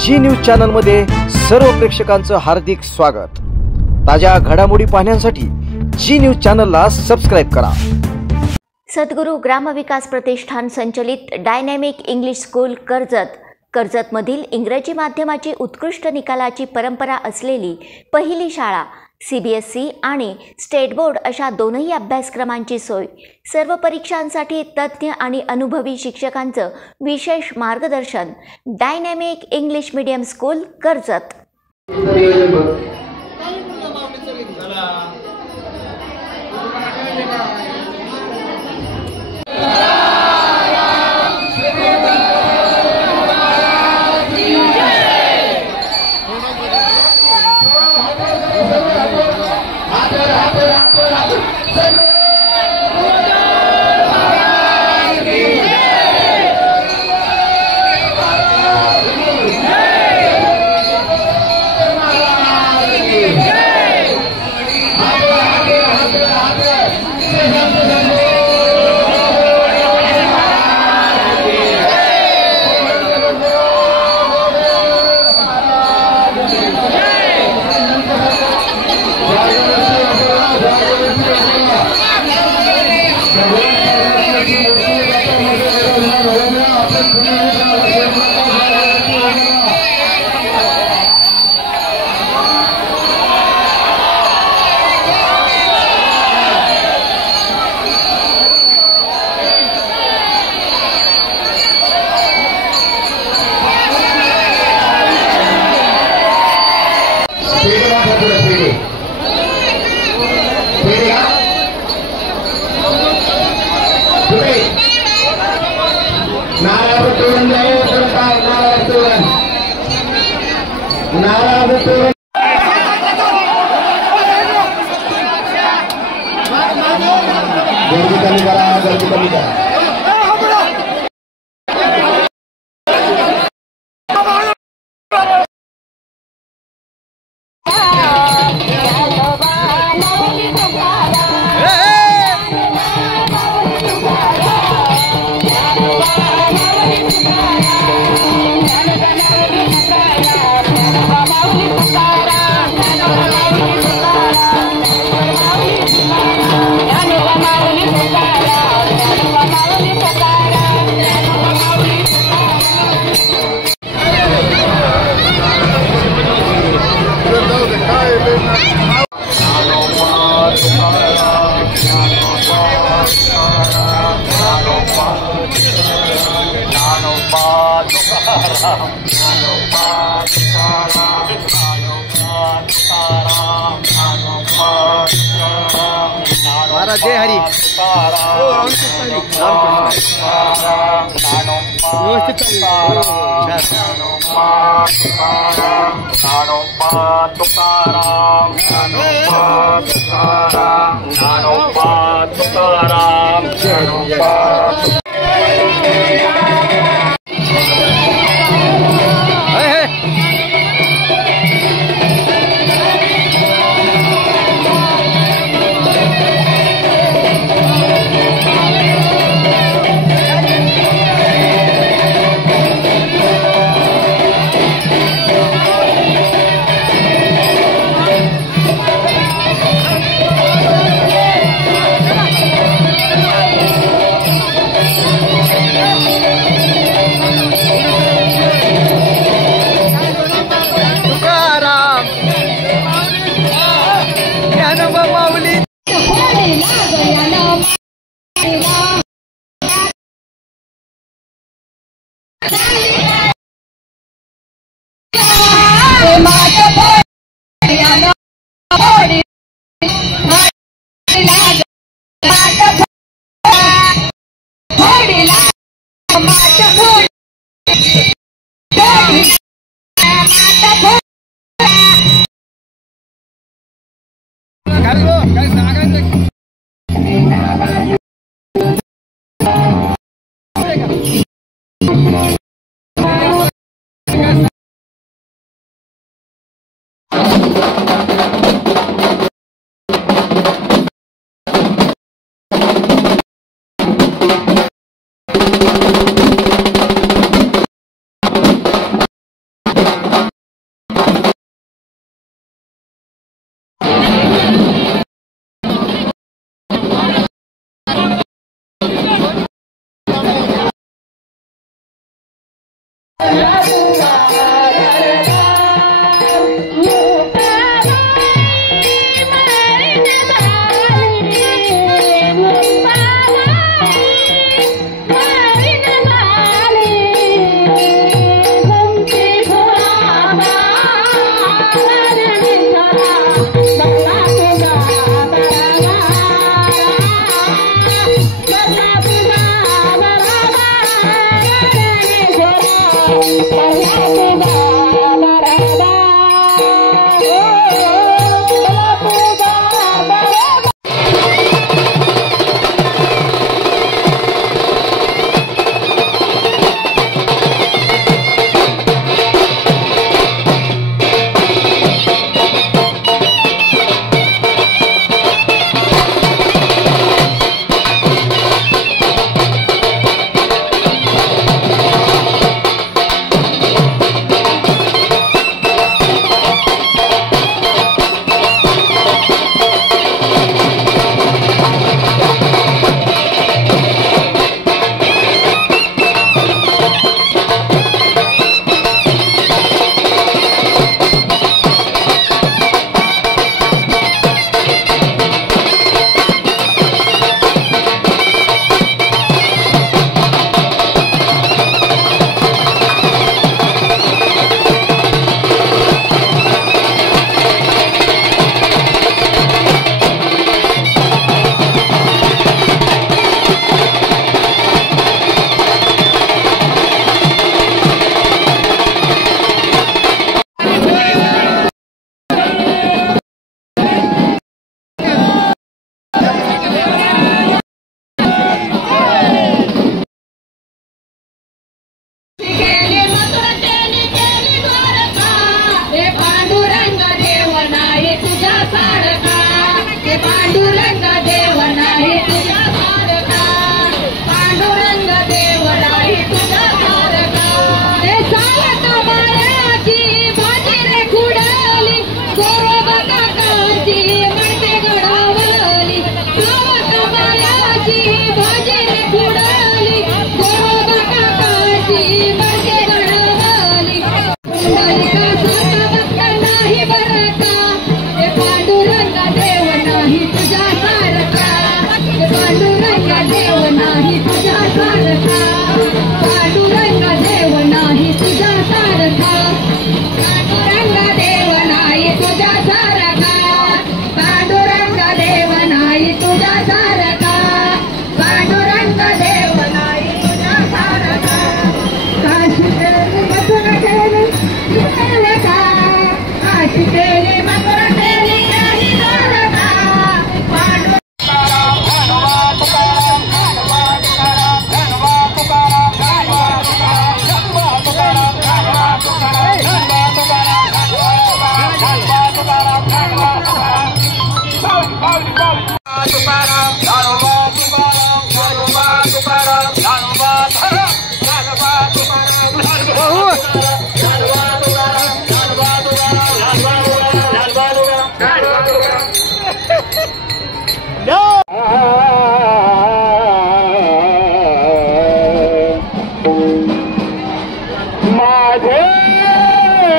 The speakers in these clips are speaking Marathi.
जी न्यूज चॅनल मध्ये सर्व प्रेक्षकांचं हार्दिक स्वागत। ताज्या घडामोडी पाहण्यासाठी जी न्यूज चॅनलला सबस्क्राइब करा। सद्गुरू ग्रामविकास प्रतिष्ठान संचलित डायनॅमिक इंग्लिश स्कूल कर्जतमधील इंग्रजी माध्यमाची उत्कृष्ट निकालाची परंपरा असलेली पहिली शाळा CBSE आणि स्टेट बोर्ड अशा दोनही अभ्यासक्रमांची सोय, सर्व परीक्षांसाठी तज्ञ आणि अनुभवी शिक्षकांचं विशेष मार्गदर्शन। Dynamic English medium school Karjat. महाराज जय हरी।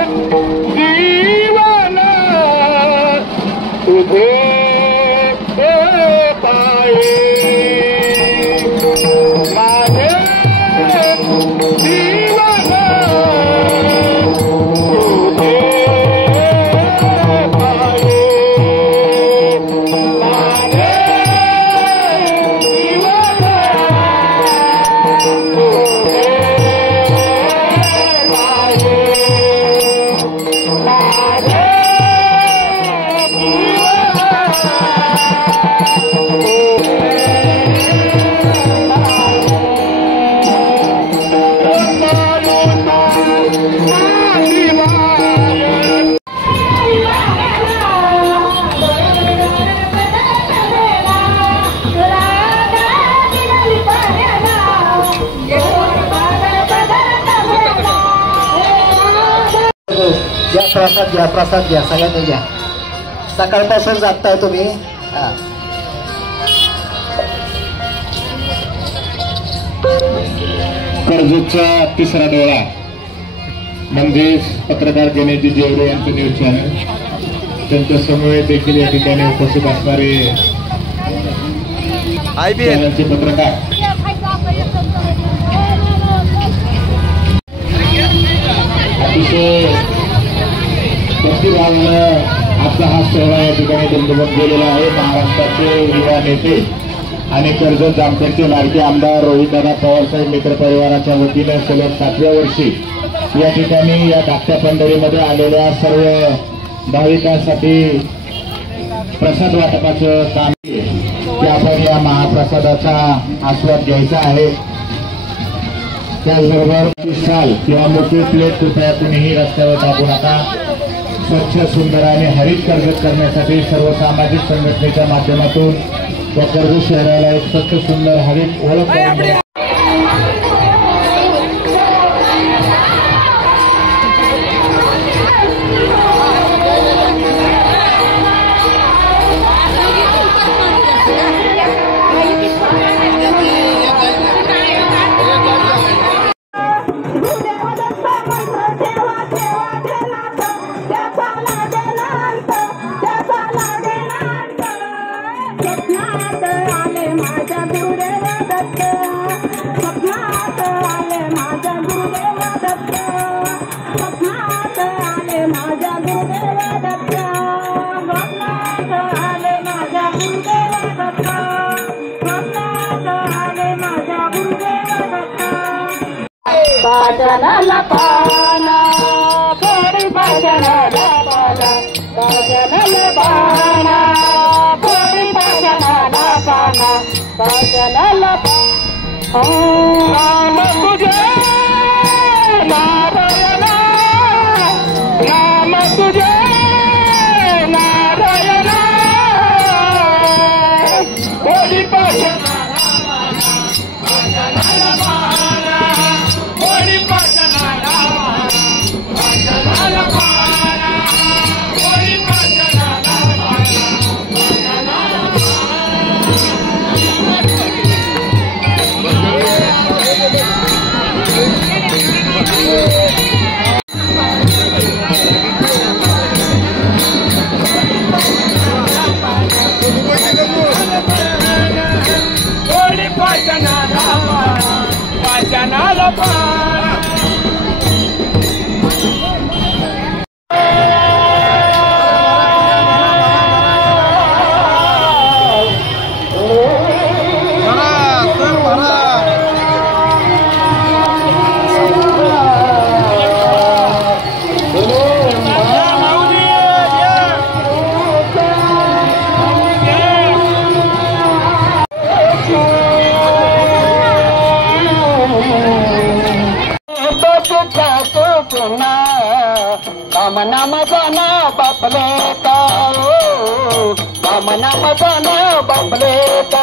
जीवन तुझे पाए माझे जीवन तुझे पाए माझे जीवन तुझे पाए माझे घ्या प्रसाद घ्या सगळ्यांनी घ्या सकाळपासून जाताय तुम्ही कर्जतचा तिसरा डोळा म्हणजेच पत्रकार गणेशजी जेवढे यांचं न्यूज चॅनल त्यांच्या समवेत देखील या ठिकाणी उपस्थित असणारे चॅनलचे पत्रकार अतिशय प्रतिभावानं आपला हा सोहळा या ठिकाणी बंदोबस्त गेलेला आहे। महाराष्ट्राचे युवा नेते आणि कर्जत जामखेडचे लाडके आमदार रोहितदादा पवारसाहेब मित्र परिवाराच्या वतीने सलग 7व्या वर्षी या ठिकाणी या धाकट्या पंढरीमध्ये आलेल्या सर्व भाविकांसाठी प्रसाद वाटपाचं काम की आपण या महाप्रसादाचा आस्वाद घ्यायचा आहे। त्याचबरोबर शाल किंवा मोठी प्लेट कृपया कुणीही रस्त्यावर टाकू नका। स्वच्छ सुंदर आणि हरित कर्जत करण्यासाठी सर्व सामाजिक संघटनेच्या माध्यमातून व कर्जत शहराला एक स्वच्छ सुंदर हरित ओळख भजनाला पाना थोडी भजनाला पाना भजनाला पाना थोडी भजनाला पाना भजनाला नाम तुझे नारायणा नाम तुझे नारायणा थोडी भजनाला बामना मजाना बापले का बामना मजाना बापले का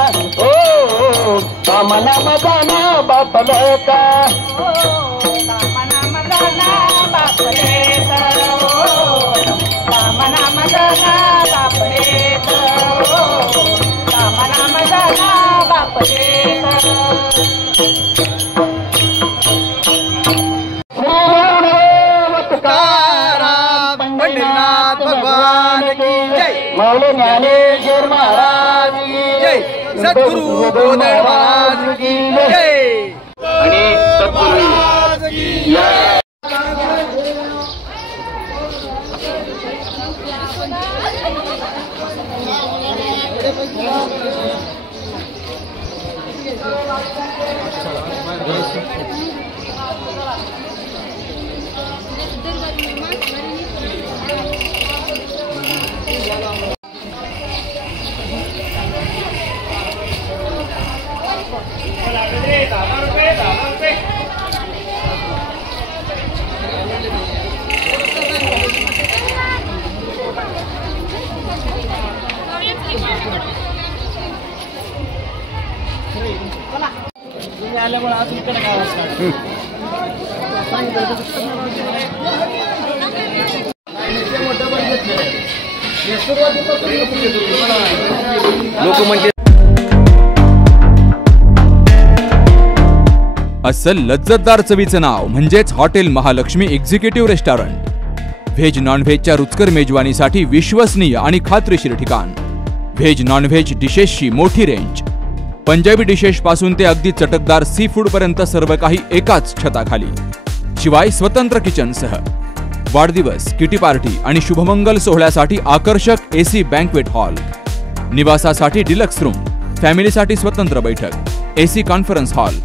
बामना मजाना बापले का बामना मजाना बापले का बामना मजाना बापले का बामना मजाना बापले का माऊली ज्ञानेश्वर महाराज की जय, सद्गुरु बोधन महाराज की जय आणि सद्गुरु या लोक म्हणते अस्सल लज्जतदार चवीचं नाव म्हणजेच hotel Mahalakshmi executive restaurant. Veg non व्हेजच्या रुचकर मेजवानीसाठी विश्वसनीय आणि खात्रीशीर ठिकाण. व्हेज नॉन व्हेज डिशेसची मोठी रेंज. पंजाबी डिशेस पासून ते अगदी चटकदार सी फूड पर्यंत सर्व काही एकाच छताखाली. शिवाय स्वतंत्र किचनसह. वाढदिवस, किटी पार्टी आणि शुभमंगल सोहळ्यासाठी आकर्षक एसी बँक्वेट हॉल. निवासासाठी डिलक्स रूम. फॅमिलीसाठी स्वतंत्र बैठक. AC conference hall.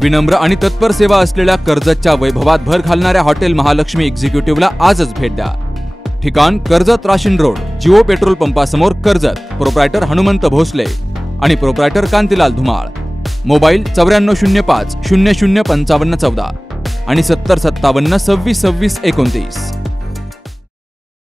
विनम्र आणि तत्पर सेवा असलेल्या कर्जतच्या वैभवात भर घालणाऱ्या हॉटेल महालक्ष्मी एक्झिक्युटिव्हला आजच भेट द्या. ठिकाण कर्जत राशीन रोड, जिओ पेट्रोल पंपासमोर, कर्जत. प्रोप्रायटर हनुमंत भोसले आणि प्रोप्रायटर कांतीलाल धुमाळ. मोबाईल 9405 00 5514 आणि 7057 26 26 29.